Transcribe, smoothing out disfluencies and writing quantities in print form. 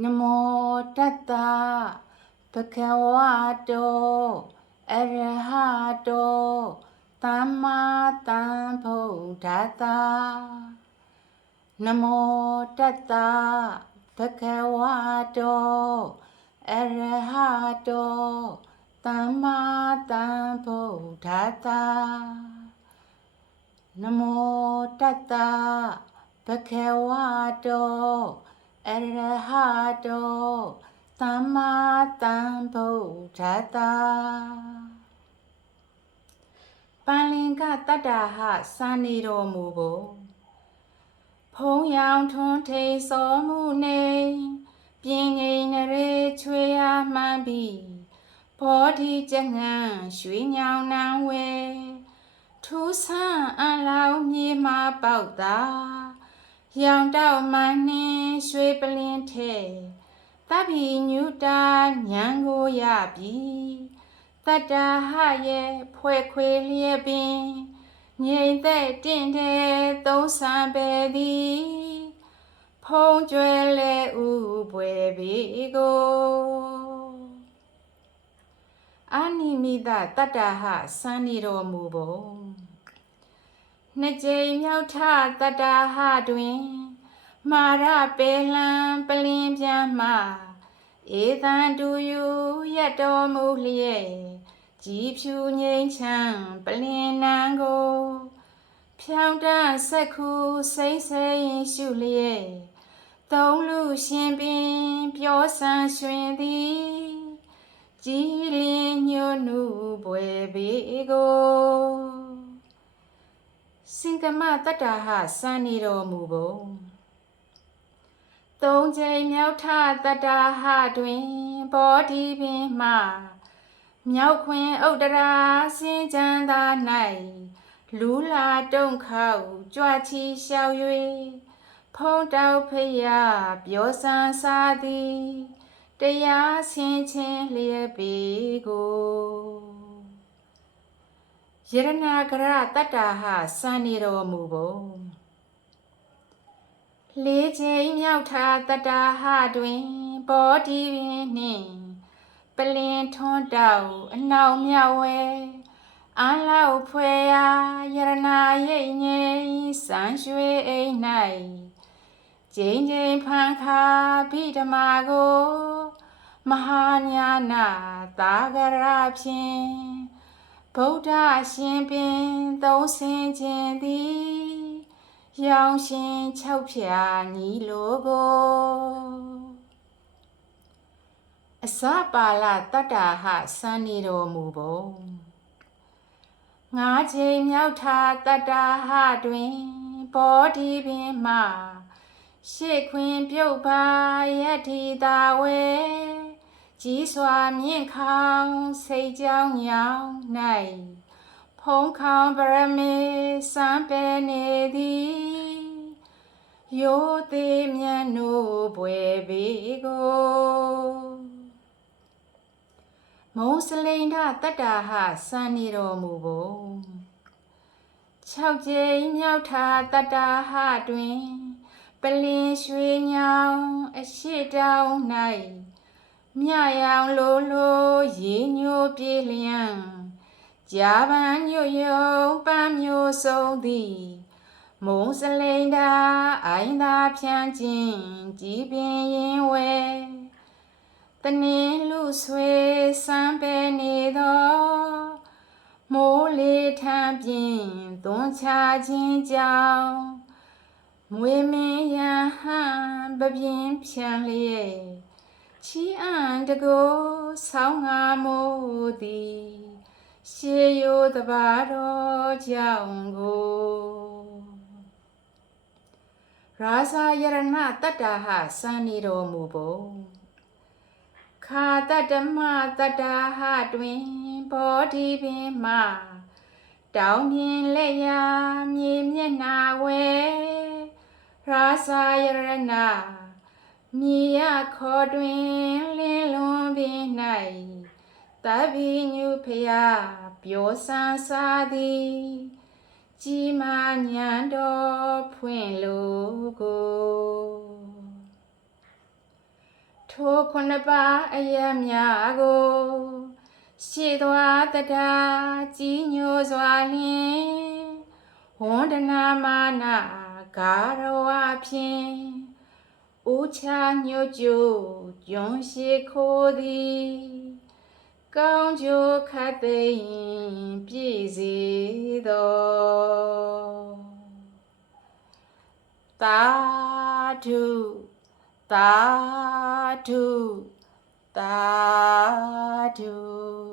နမောတတ္တဘဂဝတောအရဟတောသမ္မာသမ္ဗုဒ္ဓတ္တနမောတတ္တဘဂဝတောအရဟတောသမ္မာသမ္ဗုဒ္ဓတ္တနမောတတ္တဘဂဝတောအရဟတောသမ္မာသမ္ဗုဒ္ဓတ္တပန္လင်္ကတတ္တဟစာနေတော်မူဖို့ဖုံးရောင်ထွန်းထိန်စောမှုနေပြင်းငိန်နရေချွေရမှန်ပြီးဘောဓိကျငန်းရွှေညောင်နံဝဲထူးဆန်းအလောင်းမြေမှာပေါက်သာရောင်တောက်မှနှင်းရွှေပလင်းထဲတပ်ပြီးညူတာညံကိုရပြီတတ္တဟရဲ့ဖွဲ့ခွေလျက်ပင်ငြိမ်သက်တင့်တဲ့သုံးဆံပဲသည်ဖုံးကျွဲလဲဥပွဲပေကိုအာနိမိတတတ္တဟစံနေတော်မူပုံနှစ်ကြိမ်မြောက်ထတတ္တဟတွင်မာရပေလံပလင်းပြန်မှဧတံတူယူရတော်မူလျက်ကြည်ဖြူငိမ့်ချမ်းပလင်းနံကိုဖြောင်းတန်းဆက်ခုစိမ့်စိမ့်ရှုလျက်သုံးလူရှင်ပင်ပြောဆန်းရွှင်သည်ကြည်လင်းညွနုပွဲပေကိုစင်ကမတတ္တဟစံနေတော်မူပုံသုံးကြိမ်မြောက်ထတတ္တဟတွင်ဘောဓိပင်မှမြောက်ခွင်ဥဒ္ဒရာစင်ကြံသာ၌လူလာတုံခေါကြွချီလျှောက်၍ဖုံးတောက်ဖရာပြောဆန်းစားသည်တရားဆင်ခြင်းလျက်ပေကိုယရဏဂရတတ္တဟစံနေတော်မူပုံလေးချိန်မြောက်ထာတတ္တဟတွင်ဘောဓိပင်နှင့်ပလင်ထွန်းတောက်အနောက်မြောက်ဝဲအလောက်ဖွယ်ရာယရဏရိပ်ငိမ့်စံရွှေအိမ်၌ကျိန်ကျိန်ဖန်ခါဘိဓမာကိုမဟာညာနာသာဂရဖြင့်ဗုဒ္ဓရှင်ပင်သုံးဆင်ခြင်းသည်ရောင်ရှင်၆ဖြာညီလိုကိုအစပါလတတ္တဟစံနေတော်မူပုံငါးချိန်မြောက်ထာတတ္တဟတွင်ဘောဓိပင်မှရှေ့ခွင်ပြုတ်ပါယတ္ထိတာဝဲကြီးစွာမြင့်ခေါင်စိတ်ကြောင်းညောင်း၌ဖုံးခေါင်ပရမေစံပဲနေသည်ရိုသေးမြတ်နိုးပွဲပေကိုမုံစလိန်ထတတ္တဟစံနေတော်မူပုံ၆ကြိမ်မြောက်ထာတတ္တဟတွင်ပလင်းရွှေညောင်အရှိတောင်း၌မြရောင်လိုလိုရေညိုပြေလျံကြာပန်ညွတ်ယုံပန်းမျိုးဆုံးသည်မုံစလိန်သာအိုင်သာဖြန့်ခြင်းကြည်ပင်ရင်ဝဲတနင်လူဆွေစံပဲနေသောမိုးလေထံပြင်သွန်ချခြင်းကြောင့်မွေမင်းရဟန်းပပြင်းဖြန့်လျက်ချီအံတကိုဆောင်းငါမိုးသည်ရှေးရိုးတပါတော်ကြောင့်ကိုရာဇာယရဏတတ္တဟစံနေတော်မူပုံခာတတ္တမတတ္တဟတွင်ဘောဓိပင်မှတောင်ပြင်လက်ရာမြေမျက်နာဝဲရာဇာယရဏမြေရခေါ်တွင်လင်းလွန်ပင်၌တပိညုဖရာပြောဆန်းစားသည်ကြီးမားညံတော်ဖွင့်လိုကို ထိုခုနှစ်ပါးအယံများကိုရှေ့သွားတတာကြီးညိုစွာလျင်ဝန္ဒနာမာနာဂါရဝဖြင့်ဦးချညွတ်ကြို့ကျွန်းရှိခိုးသည်ကောင်းကျိုးခတ်သိမ်းပြည့်စေသောသာဓုသာဓုသာဓု